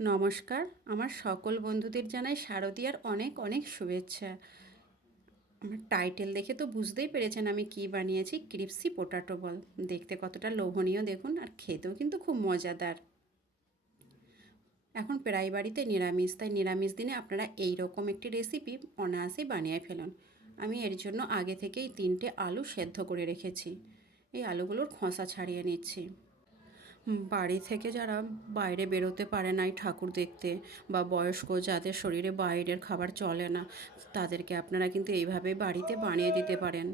নমস্কার। আমার সকল বন্ধুদের জানাই শারদীয়ার অনেক অনেক শুভেচ্ছা। আমার টাইটেল দেখে তো বুঝতেই পেরেছেন আমি কি বানিয়েছি। Crispy potato ball. দেখতে কতটা লোভনীয় দেখুন, আর খেতেও কিন্তু খুব মজাদার। এখন প্রায় বাড়িতে নিরামিষ, তাই নিরামিষ দিনে আপনারা এই রকম একটি রেসিপি অনায়াসেই বানিয়ে ফেলুন। আমি এর জন্য আগে থেকেই তিনটে আলু সেদ্ধ করে রেখেছি। এই আলুগুলোর খোসা ছাড়িয়ে নিচ্ছি। বাড়ি থেকে যারা বাইরে বেরোতে পারে না ঠাকুর দেখতে বা বয়স্ক যাদের শরীরে বাইরের খাবার চলে না, তাদেরকে আপনারা কিন্তু এইভাবে বাড়িতে বানিয়ে দিতে পারেন।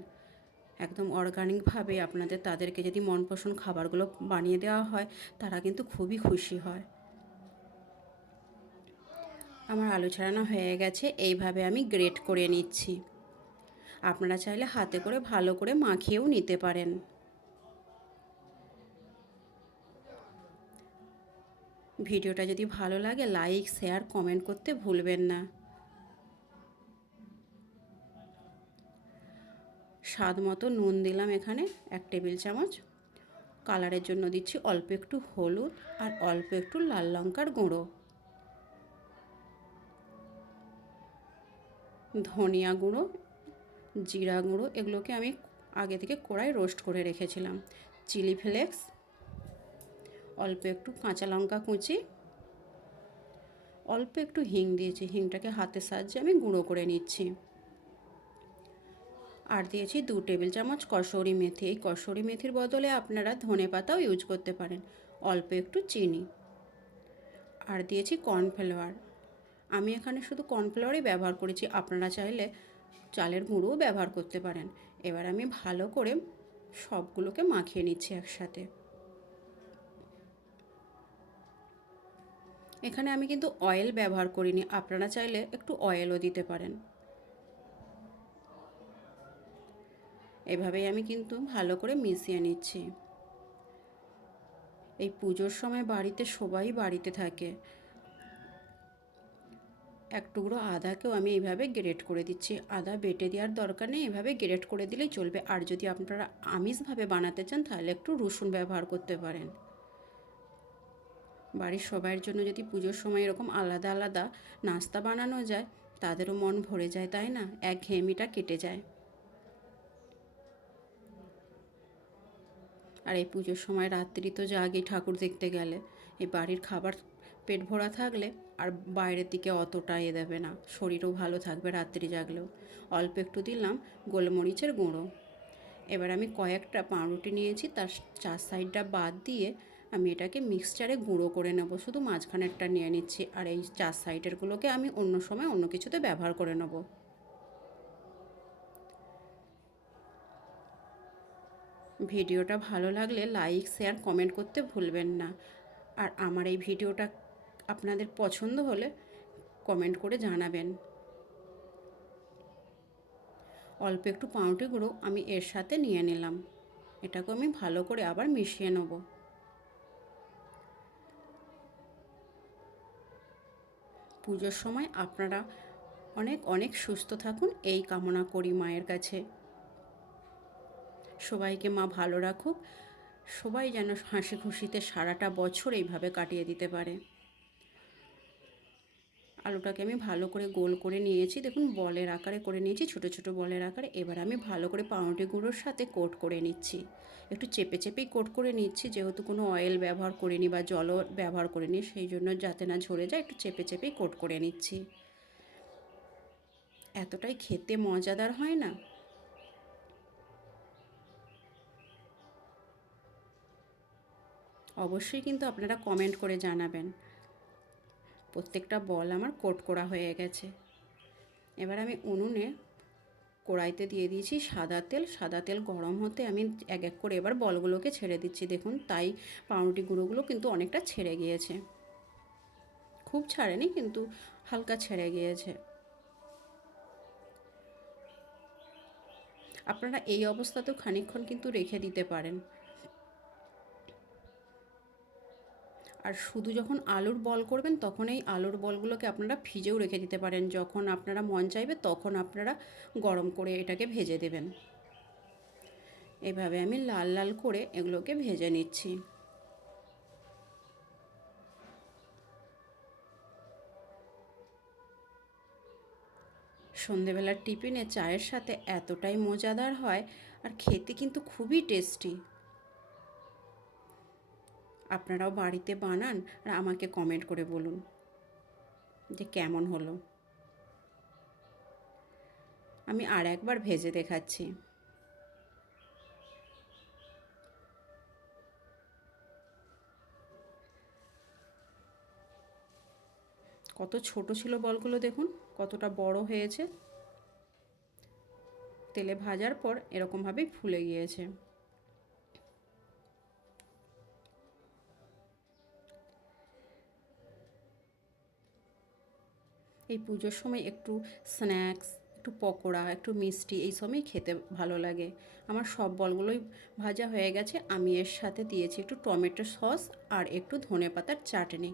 একদম অর্গানিকভাবে আপনাদের তাদেরকে যদি মন পছন্দ খাবারগুলো বানিয়ে দেওয়া হয়, তারা কিন্তু খুবই খুশি হয়। আমার আলু ছাড়ানো হয়ে গেছে, এইভাবে আমি গ্রেট করে নিচ্ছি। আপনারা চাইলে হাতে করে ভালো করে মাখিয়েও নিতে পারেন। ভিডিওটা যদি ভালো লাগে লাইক শেয়ার কমেন্ট করতে ভুলবেন না। স্বাদ মতো নুন দিলাম এখানে, এক টেবিল চামচ। কালারের জন্য দিচ্ছি অল্প একটু হলুদ আর অল্প একটু লাল লঙ্কার গুঁড়ো। ধনিয়া গুঁড়ো, জিরা গুঁড়ো, এগুলোকে আমি আগে থেকে কড়াই রোস্ট করে রেখেছিলাম। চিলি ফ্লেক্স অল্প একটু কাঁচা লঙ্কা কুচি, অল্প একটু হিং দিয়েছি, হিংটাকে হাতের সাহায্যে আমি গুঁড়ো করে নিচ্ছি। আর দিয়েছি দু টেবিল চামচ কসৌরি মেথি, এই কসৌরি মেথির বদলে আপনারা ধনে পাতাও ইউজ করতে পারেন, অল্প একটু চিনি। আর দিয়েছি কর্নফ্লাওয়ার, আমি এখানে শুধু কর্নফ্লাওয়ারই ব্যবহার করেছি, আপনারা চাইলে চালের গুঁড়োও ব্যবহার করতে পারেন। এবার আমি ভালো করে সবগুলোকে মাখিয়ে নিচ্ছি একসাথে। এখানে আমি কিন্তু অয়েল ব্যবহার করিনি, আপনারা চাইলে একটু অয়েলও দিতে পারেন। এভাবেই আমি কিন্তু ভালো করে মিশিয়ে নিচ্ছি। এই পুজোর সময় বাড়িতে সবাই বাড়িতে থাকে। এক টুকরো আদাকেও আমি এইভাবে গ্রেট করে দিচ্ছি। আদা বেটে দেওয়ার দরকার নেই, এভাবে গ্রেট করে দিলেই চলবে। আর যদি আপনারা আমিষভাবে বানাতে চান, তাহলে একটু রসুন ব্যবহার করতে পারেন। বাড়ির সবাইয়ের জন্য যদি পুজোর সময় এরকম আলাদা আলাদা নাস্তা বানানো যায়, তাদেরও মন ভরে যায়, তাই না? এক ঘেমিটা কেটে যায়। আর এই পুজোর সময় রাত্রি তো জাগি ঠাকুর দেখতে গেলে, এই বাড়ির খাবার পেট ভরা থাকলে আর বাইরের দিকে অতটা এ দেবে না, শরীরও ভালো থাকবে রাত্রি জাগলেও। অল্প একটু দিলাম গোলমরিচের গুঁড়ো। এবার আমি কয়েকটা পাউরুটি নিয়েছি, তার চার সাইডটা বাদ দিয়ে আমি এটাকে মিক্সচারে গুঁড়ো করে নেব। শুধু মাঝখানেরটা নিয়ে নিচ্ছি আর এই চার সাইডেরগুলোকে আমি অন্য সময় অন্য কিছুতে ব্যবহার করে নেব। ভিডিওটা ভালো লাগলে লাইক শেয়ার কমেন্ট করতে ভুলবেন না। আর আমার এই ভিডিওটা আপনাদের পছন্দ হলে কমেন্ট করে জানাবেন। অল্প একটু পাউরুটি গুঁড়ো আমি এর সাথে নিয়ে নিলাম। এটাকে আমি ভালো করে আবার মিশিয়ে নেব। পুজোর সময় আপনারা অনেক অনেক সুস্থ থাকুন। এই কামনা করি মায়ের কাছে। সবাইকে মা ভালো রাখুক। সবাই যেন হাসি খুশিতে সারাটা বছর এইভাবে কাটিয়ে দিতে পারে। আলুটাকে আমি ভালো করে গোল করে নিয়েছি। দেখুন, বলের আকারে করে নিয়েছি, ছোট ছোট বলের আকারে। এবার আমি ভালো করে পাউরুটি গুঁড়োর সাথে কোট করে নিচ্ছি। একটু চেপে চেপেই কোট করে নিচ্ছি, যেহেতু কোনো অয়েল ব্যবহার করিনি বা জলও ব্যবহার করিনি, সেই জন্য যাতে না ঝরে যায়, একটু চেপে চেপেই কোট করে নিচ্ছি। এতটাই খেতে মজাদার হয় না? অবশ্যই কিন্তু আপনারা কমেন্ট করে জানাবেন। প্রত্যেকটা বল আমার কোট করা হয়ে গেছে। এবার আমি উনুনে কড়াইতে দিয়ে দিয়েছি সাদা তেল। সাদা তেল গরম হতে আমি এক এক করে এবার বলগুলোকে ছেড়ে দিচ্ছি। দেখুন, তাই পাউরুটি গুঁড়োগুলো কিন্তু অনেকটা ছেড়ে গিয়েছে। খুব ছাড়েনি, কিন্তু হালকা ছেড়ে গিয়েছে। আপনারা এই অবস্থাতেও খানিকক্ষণ কিন্তু রেখে দিতে পারেন। আর শুধু যখন আলুর বল করবেন, তখন এই আলুর বলগুলোকে আপনারা ভিজেও রেখে দিতে পারেন। যখন আপনারা মন চাইবে, তখন আপনারা গরম করে এটাকে ভেজে দেবেন। এভাবে আমি লাল লাল করে এগুলোকে ভেজে নিচ্ছি। সন্ধেবেলার টিফিনে চায়ের সাথে এতটাই মজাদার হয়, আর খেতে কিন্তু খুবই টেস্টি। আপনারাও বাড়িতে বানান আর আমাকে কমেন্ট করে বলুন যে কেমন হলো। আমি আর একবার ভেজে দেখাচ্ছি। কত ছোট ছিল বলগুলো দেখুন, কতটা বড় হয়েছে। তেলে ভাজার পর এরকমভাবেই ফুলে গিয়েছে। এই পুজোর সময় একটু স্ন্যাক্স একটু পকোড়া, একটু মিষ্টি এই সময় খেতে ভালো লাগে। আমার সব বলগুলোই ভাজা হয়ে গেছে, আমি এর সাথে দিয়েছি একটু টমেটো সস আর একটু ধনে পাতার চাটনি।